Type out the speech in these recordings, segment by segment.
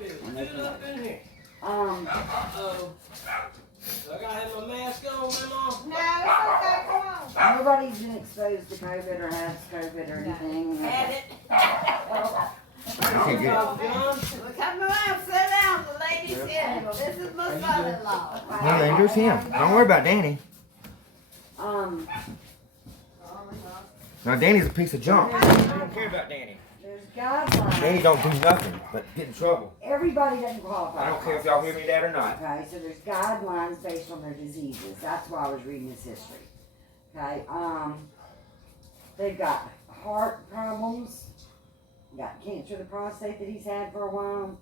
And they come up in here. Uh-oh. So I gotta have my mask on, Grandma? No, it's okay, come on. Nobody's been exposed to COVID or has COVID or anything. Had it. Okay, good. Well, come around, sit down, the lady's here. This is my son-in-law. Yeah, Andrew's him. Don't worry about Danny. Now Danny's a piece of junk. I don't care about Danny. There's guidelines. Danny don't do nothing but get in trouble. Everybody doesn't qualify. I don't care if y'all hear me that or not. Okay, so there's guidelines based on their diseases. That's why I was reading this history. Okay, they've got heart problems, got cancer of the prostate that he's had for a while.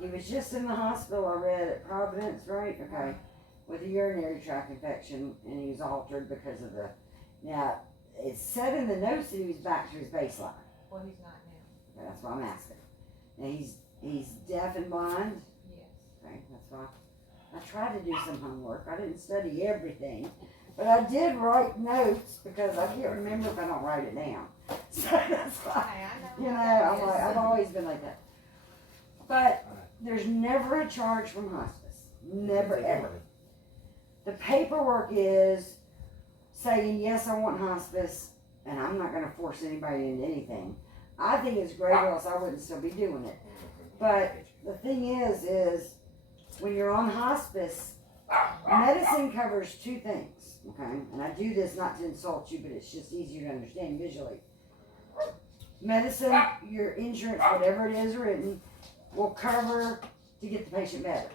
He was just in the hospital, I read, at Providence, right? Okay, with a urinary tract infection, and he was altered because of the, now, it said in the notes that he was back to his baseline. Well, he's not now. Okay, that's why I'm asking. Now, he's deaf and blind? Yes. Okay, that's why I tried to do some homework. I didn't study everything, but I did write notes because I can't remember if I don't write it down. So that's why, Hey, I know. you know, I'm like, I've always been like that. But there's never a charge from hospice. Never, ever. The paperwork is saying, yes, I want hospice, and I'm not going to force anybody into anything. I think it's great, or else I wouldn't still be doing it. But the thing is when you're on hospice, medicine covers two things, okay? And I do this not to insult you, but it's just easier to understand visually. Medicine, your insurance, whatever it is written, will cover to get the patient better,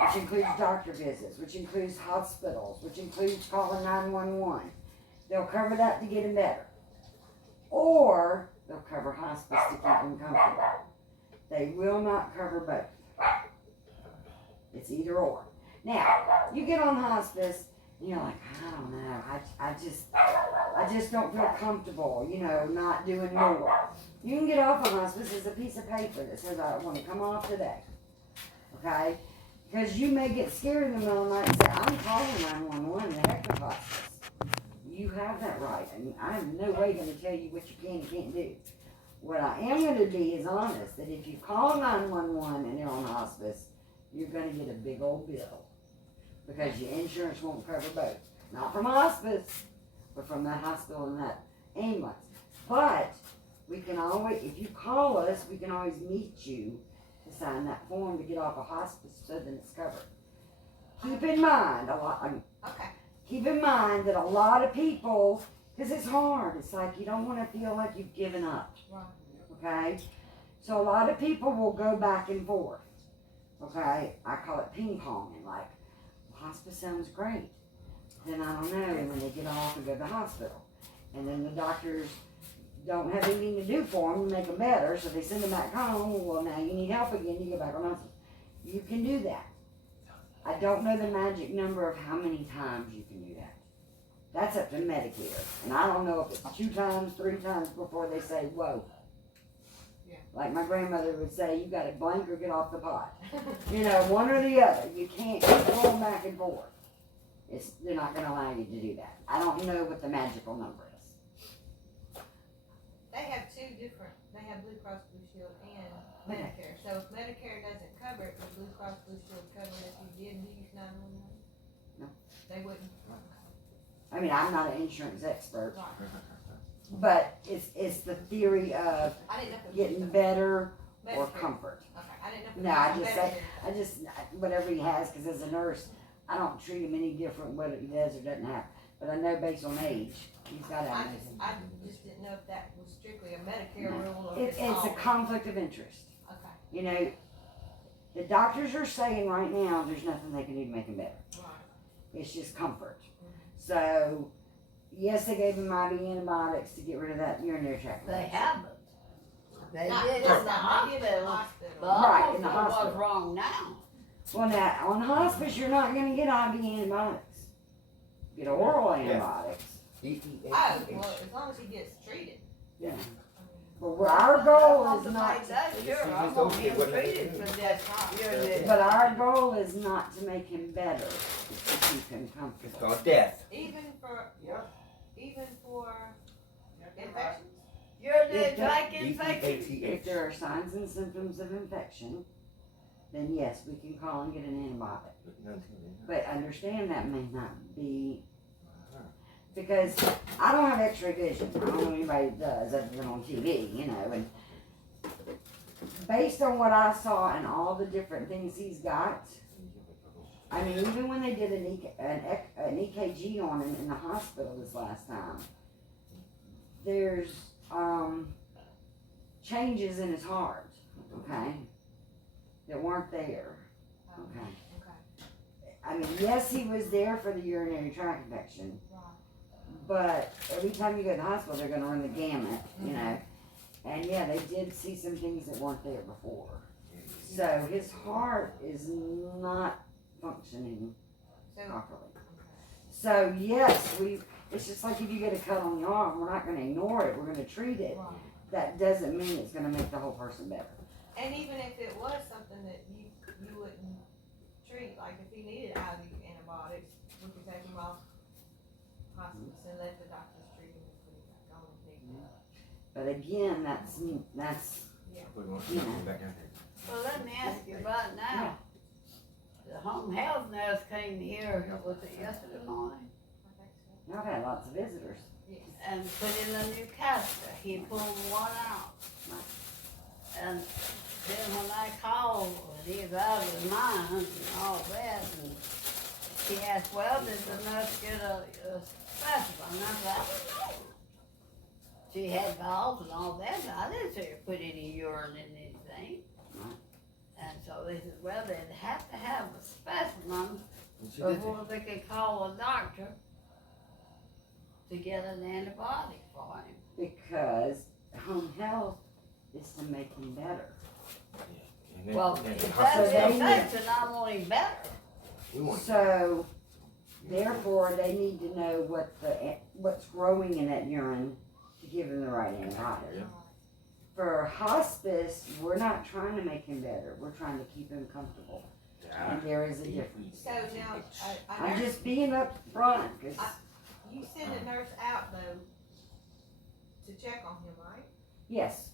which includes doctor visits, which includes hospitals, which includes calling 911. They'll cover that to get him better. Or they'll cover hospice to keep him comfortable. They will not cover both. It's either or. Now, you get on hospice, and you're like, I don't know, I just don't feel comfortable, you know, not doing more. You can get off of hospice. There's a piece of paper that says, I want to come off today. Okay? Because you may get scared in the middle of the night and say, I'm calling 911, the heck with hospice. You have that right. I mean, I'm no way going to tell you what you can and can't do. What I am going to be is honest, that if you call 911 and you're on hospice, you're going to get a big old bill. Because your insurance won't cover both. Not from hospice, but from that hospital and that ambulance. But we can always, if you call us, we can always meet you to sign that form to get off of hospice so that it's covered. Keep in mind, keep in mind that a lot of people, because it's hard, it's like you don't want to feel like you've given up. Okay? So a lot of people will go back and forth. Okay? I call it ping ponging, like, hospice sounds great. Then I don't know, and then they get off and go to the hospital. And then the doctors don't have anything to do for them to make them better, so they send them back home. Well, now you need help again, you go back on hospice. You can do that. I don't know the magic number of how many times you can do that. That's up to Medicare. And I don't know if it's 2 times, 3 times before they say, whoa. Yeah. Like my grandmother would say, you got to blank or get off the pot. You know, one or the other. You can't keep going back and forth. They're not going to allow you to do that. I don't know what the magical number is. They have 2 different, they have Blue Cross Blue Shield and Medicare. So if Medicare doesn't cover it, would Blue Cross Blue Shield cover it if you did use 911? No. They wouldn't? I mean, I'm not an insurance expert, but it's the theory of getting better or comfort. Okay, I didn't know. No, I just whatever he has, because as a nurse, I don't treat him any different whether he does or doesn't have. But I know based on age, he's got to have medicine. I just didn't know if that was strictly a Medicare rule or It's a conflict of interest. Okay. You know, the doctors are saying right now there's nothing they can do to make him better. Right. It's just comfort. So, yes, they gave him IV antibiotics to get rid of that urinary tract They infection. haven't. They Not- did in the not in the hospital. hospital. But Right, in the I don't know hospital. what's wrong now. Well, now, on hospice, you're not going to get IV antibiotics. Get oral antibiotics. Oh, well, as long as he gets treated. Yeah. But our goal is not. Sure, I'm gonna get treated for that. But our goal is not to make him better. It's to keep him It's comfortable. called death. Even for infections? You're the like infection. If there are signs and symptoms of infection, then yes, we can call and get an antibiotic. But understand that may not be, because I don't have x-ray vision. I don't know anybody that does other than on TV, you know, and based on what I saw and all the different things he's got, I mean, even when they did an EKG on him in the hospital this last time, there's changes in his heart, okay, that weren't there, okay. I mean, yes, he was there for the urinary tract infection, but every time you go to the hospital, they're gonna run the gamut, you know. And yeah, they did see some things that weren't there before. So his heart is not functioning properly. So yes, it's just like if you get a cut on your arm, we're not gonna ignore it, we're gonna treat it. That doesn't mean it's gonna make the whole person better. And even if it was something that you wouldn't treat, like if he needed IV antibiotics, we could take him off hospice and let the doctors treat him and put him back on if needed. But again, that's you know. Well, let me ask you about now. The home health nurse came here, was it yesterday morning? I've had lots of visitors. And put in a new catheter. He pulled one out. And then when I called, he was out of his mind and all that, and she asked, well, did the nurse get a specimen? And I said, I don't know. She had valves and all that, but I didn't see her put any urine in anything. And so they said, well, they'd have to have a specimen before they could call a doctor to get an antibiotic for him. Because home health is to make him better. Well, if that's the effect, then I want him better. So, therefore, they need to know what's growing in that urine to give him the right antibiotic. For hospice, we're not trying to make him better. We're trying to keep him comfortable. And there is a difference. So now, I'm just being up front, because you send a nurse out though to check on him, right? yes,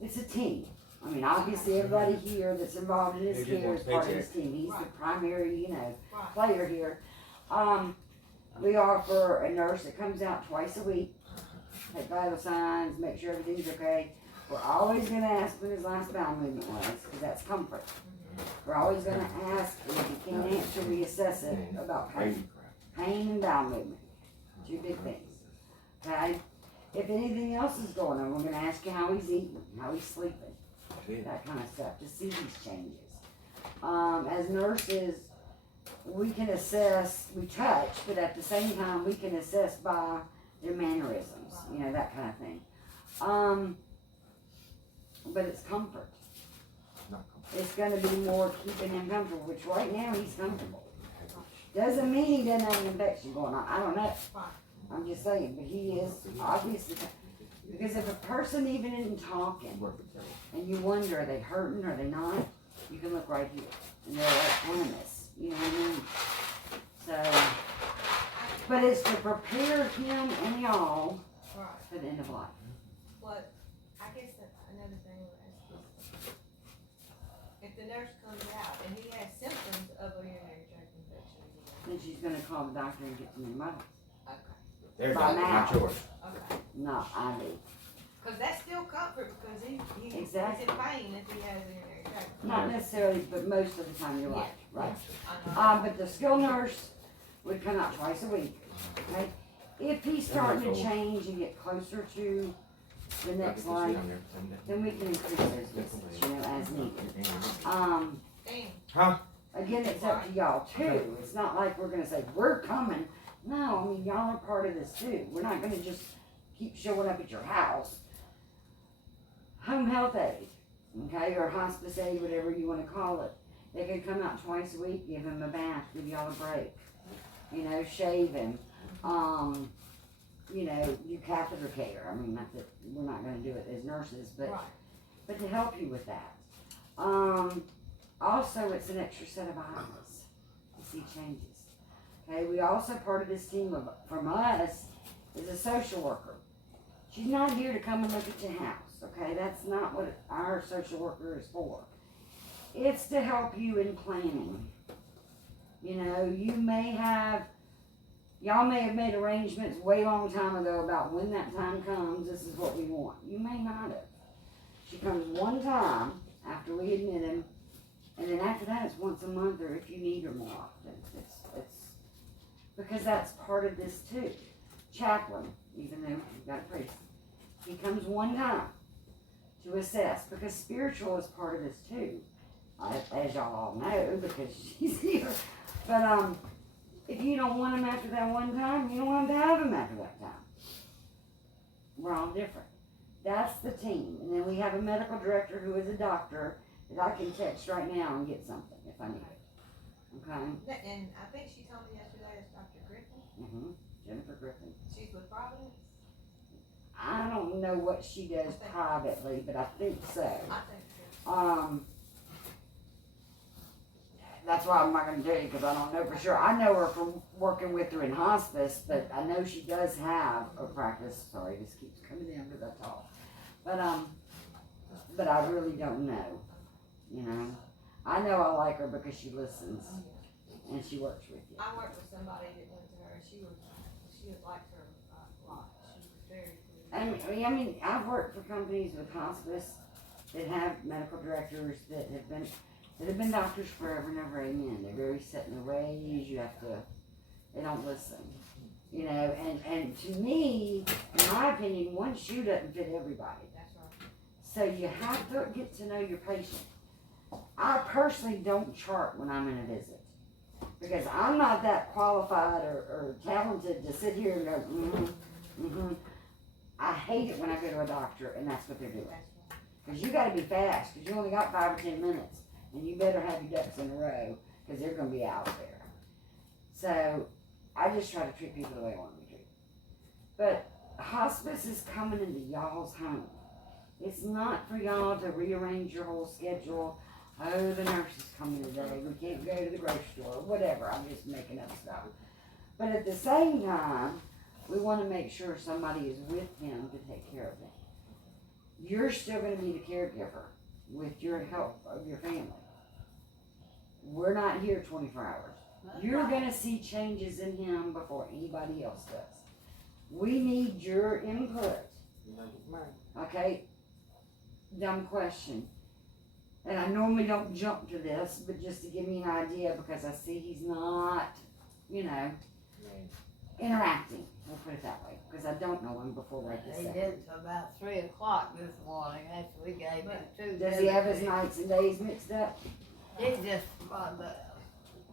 it's a team. I mean, obviously, everybody here that's involved in this care is part of this team. He's the primary, you know, player here. We offer a nurse that comes out twice a week, take vital signs, make sure everything's okay. We're always gonna ask when his last bowel movement was, because that's comfort. We're always gonna ask, and if you can't answer, we assess it about pain and bowel movement. Two big things, okay? If anything else is going on, we're gonna ask you how he's eating, how he's sleeping, that kind of stuff, to see these changes. As nurses, we can assess, we touch, but at the same time, we can assess by their mannerisms, you know, that kind of thing. But it's comfort. It's gonna be more keeping him comfortable, which right now he's comfortable. Doesn't mean he doesn't have an infection going on, I don't know. I'm just saying, but he is obviously, because if a person even isn't talking, and you wonder, are they hurting, are they not? You can look right here, and they're like animus, you know what I mean? So, but it's to prepare him and y'all for the end of life. What, I guess another thing I would ask is, if the nurse comes out and he has symptoms of a urinary tract infection, Then she's gonna call the doctor and get some antibiotics. okay, There's By not now. yours. okay. Not IV. Cause that's still comfort, because he Exactly. is in pain if he has a urinary tract. Not necessarily, but most of the time you're right, right. I know. But the skilled nurse would come out twice a week, okay? If he's starting to change and get closer to the next line, then we can increase those visits, you know, as needed. Dang. Again, it's up to y'all too. It's not like we're gonna say, we're coming. No, I mean, y'all are part of this too. We're not gonna just keep showing up at your house. Home health aid, okay, or hospice aid, whatever you wanna call it. They can come out twice a week, give him a bath, give y'all a break. You know, shave him. You know, do catheter care. I mean, not that we're not gonna do it as nurses, but to help you with that. Also, it's an extra set of eyes to see changes. Okay, we also, part of this team from us is a social worker. She's not here to come and look at your house, okay? That's not what our social worker is for. It's to help you in planning. You know, y'all may have made arrangements way long time ago about when that time comes, this is what we want. You may not have. She comes one time after we admit him, and then after that it's once a month, or if you need her more often. It's because that's part of this too. Chaplain, even though you've got a priest, he comes one time to assess, because spiritual is part of this too, as y'all all know, because she's here. But if you don't want him after that one time, you don't want him to have him after that time. We're all different. That's the team. And then we have a medical director who is a doctor that I can text right now and get something if I need it. Okay? And I think she told me yesterday it's Dr. Griffin. Jennifer Griffin. She's with Providence. I don't know what she does privately, but I think so. I think so. That's why I'm not going to tell you, because I don't know for sure. I know her from working with her in hospice, but I know she does have a practice. Sorry, this keeps coming in because I talk. But I really don't know. You know, I know I like her because she listens and she works with you. I worked with somebody that went to her. She liked her a lot. She was very good. I mean, I've worked for companies with hospice that have medical directors that have been doctors forever and ever, amen. They're very set in their ways. They don't listen. You know, and to me, in my opinion, one shoe doesn't fit everybody. That's right. So you have to get to know your patient. I personally don't chart when I'm in a visit, because I'm not that qualified or talented to sit here and go, I hate it when I go to a doctor and that's what they're doing. Because you got to be fast, because you only got 5 or 10 minutes. And you better have your ducks in a row, because they're going to be out there. So, I just try to treat people the way I want to be treated. But, hospice is coming into y'all's home. It's not for y'all to rearrange your whole schedule. Oh, the nurse is coming today. We can't go to the grocery store. Whatever. I'm just making up stuff. But at the same time, we want to make sure somebody is with him to take care of him. You're still going to be the caregiver with your help of your family. We're not here 24 hours. You're going to see changes in him before anybody else does. We need your input. Okay? Dumb question. And I normally don't jump to this, but just to give me an idea, because I see he's not, interacting. We'll put it that way. Because I don't know him before right this He second. did till about 3 o'clock this morning after we gave him 2. Does he have his nights and days mixed up? He just got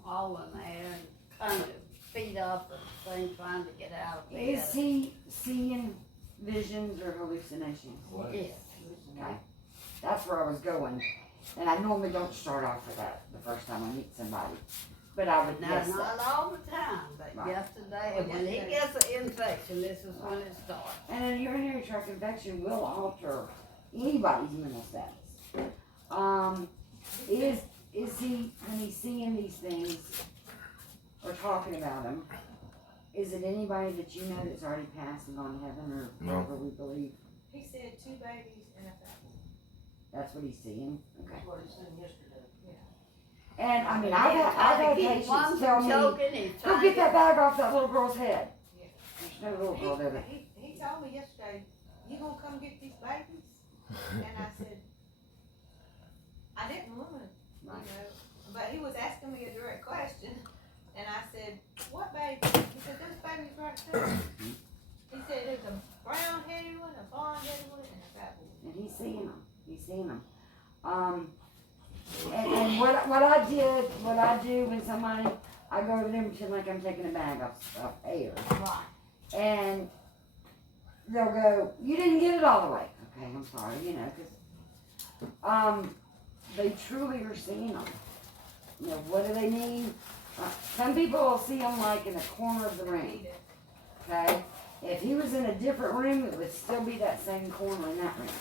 all in there and kind of feet up and thing, trying to get out of bed. Is he seeing visions or hallucinations? Yes. Okay. That's where I was going. And I normally don't start off with that the first time I meet somebody. But I would Now, guess not that. all the time, but Right. yesterday, when he gets an infection, this is when it starts. And a urinary tract infection will alter anybody's mental status. Is he, when he's seeing these things or talking about them, is it anybody that you know that's already passed and gone to heaven, or No. whatever we believe? He said 2 babies and a fat one. That's what he's seeing? Okay. That's what he said yesterday. And I mean, I've had patients tell me, go get that bag off that little girl's head. Yeah. There's no little girl there. He told me yesterday, you gonna come get these babies? And I said, I didn't want to, but he was asking me a direct question, and I said, what baby? He said, there's babies right there. He said, there's a brown-headed one, a blonde-headed one, and a fat one. And he's seeing them. He's seeing them. And what I do when somebody, I go over there and pretend like I'm taking a bag of air. Right. And they'll go, you didn't get it all the way. Okay, I'm sorry, because, they truly are seeing them. What do they mean? Some people will see them like in a corner of the room. Okay? If he was in a different room, it would still be that same corner in that room.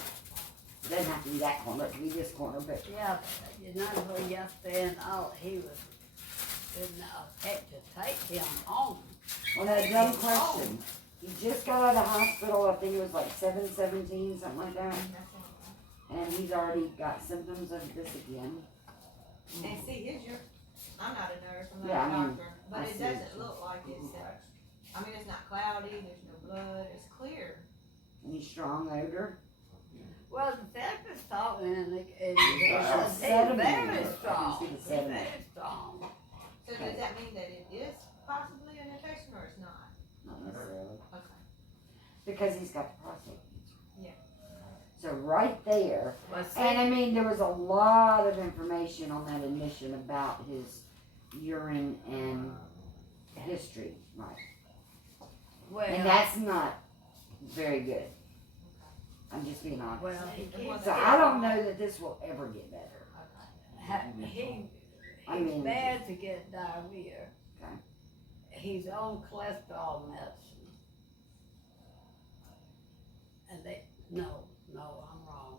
It doesn't have to be that corner, it could be this corner, but Yeah, you know, when yesterday and all, he was, didn't have to take him home. on that dumb question, he just got out of the hospital, I think it was like 7/17, something like that, and he's already got symptoms of this again. I'm not a nurse, I'm Yeah, not a I mean, doctor, I but it see what doesn't you- look like it's, I mean, it's not cloudy, there's no blood, it's clear. Any strong odor? Well, the therapist told me, and Yeah. he's Sediment. very I strong, can see the he's sediment. very strong. So does that mean that it is possibly an infection or it's not? Not necessarily. Okay. Because he's got the prostate cancer. Yeah. So right there, Well, see, and I mean, there was a lot of information on that admission about his urine and history, right? well, And that's not very good. I'm just being honest. well, he keeps, So I don't know that this will ever get better. I mean- he's bad to get diarrhea. Okay. He's on cholesterol medicine. And no, I'm wrong.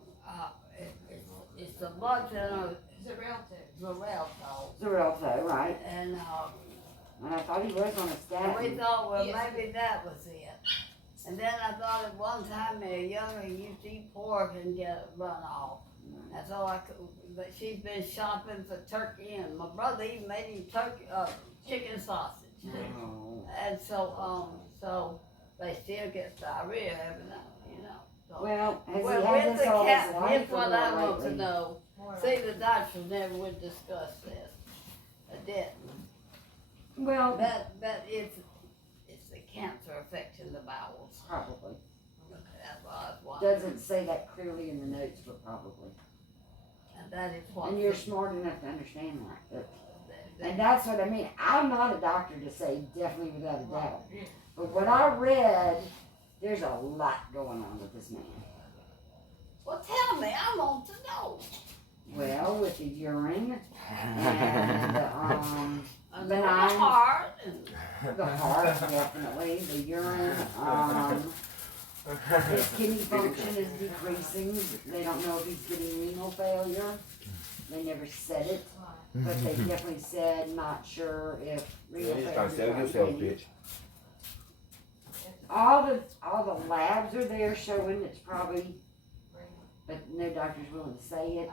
It's the blood thinner, Xarelto. Xarelto, right? And, And I thought he was on a and we statin. thought, well, Yes. maybe that was it. And then I thought at one time a youngling used to eat pork and get run off. That's all I could, but she's been shopping for turkey, and my brother even made him turkey, chicken sausage. Oh. And so they still get diarrhea every now, you know. So. Well, has Well, he had with this the all his cat, life here's or what I want to lately? know. More See, the doctors never would discuss this. They didn't. Well, But it's the cancer affecting the bowels. probably. That's what I was wondering. Doesn't say that clearly in the notes, but probably. And that is what. And you're smart enough to understand that. that- And that's what I mean. I'm not a doctor to say definitely without a doubt. But what I read, there's a lot going on with this man. Well, tell me, I want to know. Well, with the urine and And Benign. the heart and the heart, definitely, the urine, his kidney function is decreasing. They don't know if he's getting renal failure. They never said it, but they definitely said not sure if renal He's failure. trying to sell is yourself, getting- bitch. All the labs are there showing it's probably, but no doctor's willing to say it.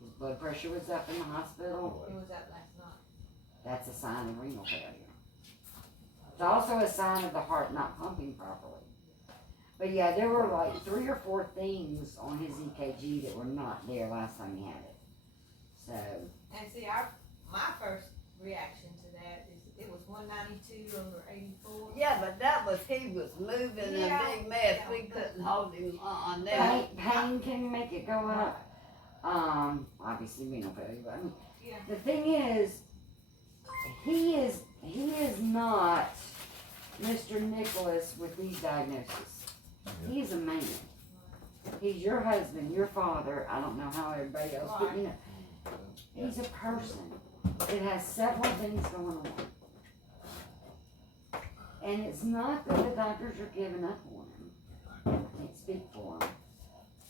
His blood pressure was up in the hospital. It was up last night. That's a sign of renal failure. It's also a sign of the heart not pumping properly. But yeah, there were like 3 or 4 things on his EKG that were not there last time he had it. So, And see, my first reaction to that is it was 192/84. yeah, but that was he was moving in Yeah. a big mess. We couldn't hold him on there. pain can make it go up. Obviously renal failure, but I mean, Yeah. the thing is, he is not Mr. Nicholas with these diagnoses. He's a man. He's your husband, your father. I don't know how everybody else, but you know, he's a person that has several things going on. And it's not that the doctors are giving up on him. I can't speak for him.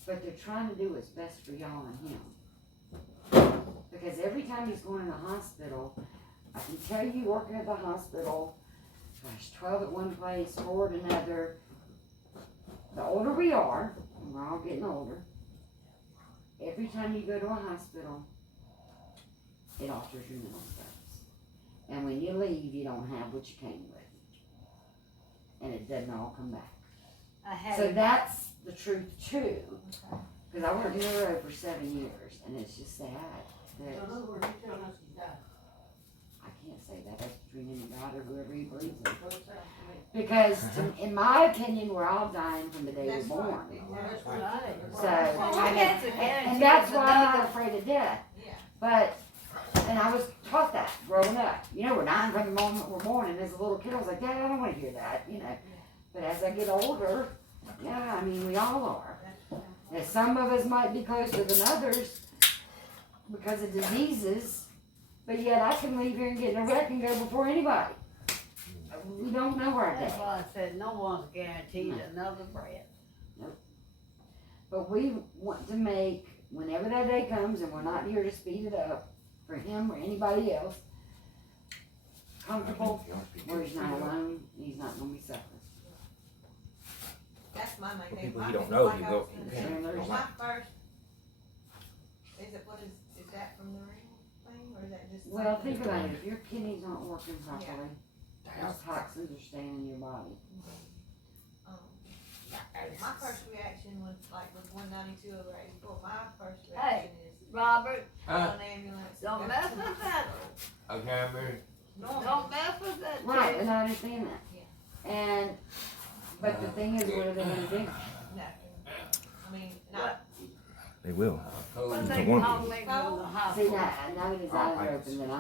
But they're trying to do what's best for y'all and him. Because every time he's going in the hospital, I can tell you working at the hospital, gosh, 12 at one place, 4 at another. The older we are, and we're all getting older, every time you go to a hospital, it alters your mental status. And when you leave, you don't have what you came with. And it doesn't all come back. I had So him- that's the truth too. Because I worked in neuro for 7 years, and it's just sad that I can't say that. That's between him and God or whoever he believes in. Because in my opinion, we're all dying from the day we're That's born. right. Exactly. Right. So, Well, I mean, that's a guarantee and that's of why I'm another- not afraid of death. Yeah. But, and I was taught that growing up. You know, we're dying from the moment we're born. And as a little kid, I was like, Dad, I don't want to hear that, you know. But as I get older, yeah, I mean, we all are. Now, some of us might be closer than others because of diseases, but yet I can leave here and get in a wreck and go before anybody. We don't know our That's day. why I said no one's guaranteed another breath. But we want to make, whenever that day comes, and we're not here to speed it up for him or anybody else, comfortable, where he's not alone, he's not going to be suffering. That's my main For thing. people My who don't thing, know, like you I go- was gonna you say, can't- My first, is it what is Well, think about it, if your kidneys aren't working properly, those toxins are staying in your body. My first reaction was like with 192 over 84. My first reaction is Robert, call an ambulance. don't mess with that. Okay, Don't mess with that. Right, kid. and I understand that. And, but the thing is, what are they gonna do? Nothing. I mean, not. They will. But It's they a woman. call me from the See, hospital. now that his eyes are open, then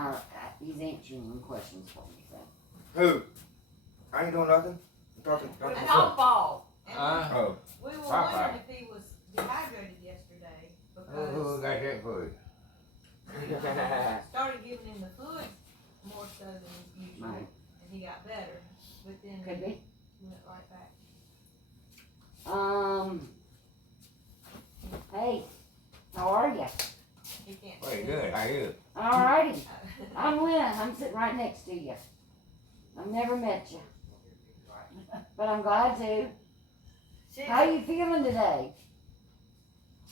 he's answering them questions for me, so. Who? I ain't doing nothing. I'm talking It's to your myself. fault. And Oh. we were Papa. wondering if he was dehydrated yesterday because got that for you? started giving him the fluid more so than usual, Right. and he got better. But then Could be. he went right back. Hey, how are ya? He can't. Pretty good, how you? Alrighty, I'm Lynn, I'm sitting right next to you. I've never met you, but I'm glad to. She- How you feeling today?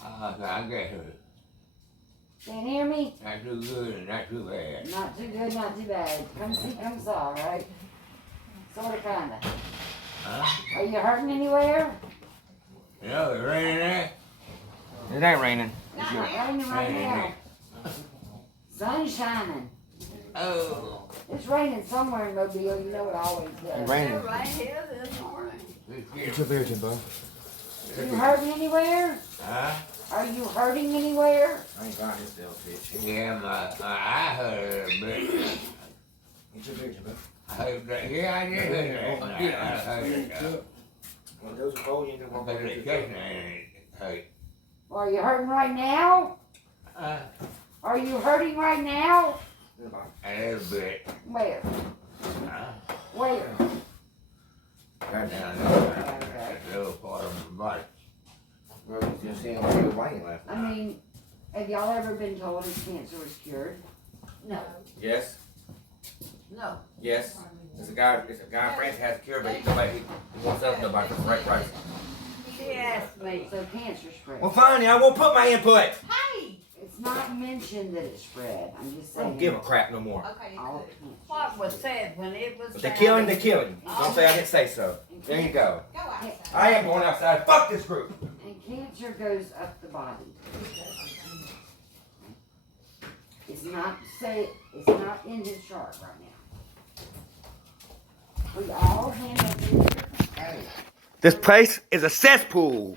I guess Can't hear me? not too good and not too bad. Not too good, not too bad. Come see, come saw, right? Sorta, kinda. Huh? Are you hurting anywhere? You know, it's raining there? It ain't raining. Not Not now. raining right now. Sun's shining. Oh. It's raining somewhere in Mobile, you know it always It's does. raining. They're right here this morning. Get your virgin, bud. You hurting anywhere? Huh? Are you hurting anywhere? I ain't got this little bitch. Yeah, my eye hurt a bit. Get your virgin, bud. I heard that. Yeah, I did hear that. I heard it. When those are cold, you ain't gonna I walk heard it catching it. Hey. Are you hurting right now? Are you hurting right now? A little bit. Where? Huh? Where? Right down there. That little part of my body. Well, you just seeing what you were whining last I mean, have y'all ever been told his cancer is cured? No, Yes, no. yes. It's a guy in France has a cure, but he won't sell it to nobody for the right price. She asked me. So cancer spread. Well, fine, I won't put my input. Hey. It's not mentioned that it spread. I'm just I don't saying. give a crap no more. Okay, you All could. cancer. What was said when it was If they found- kill him, they kill him. Don't say I didn't say so. There you go. Go outside. I am going outside. Fuck this group. And cancer goes up the body. It's not in his chart right now. We all handle things different. This place is a cesspool.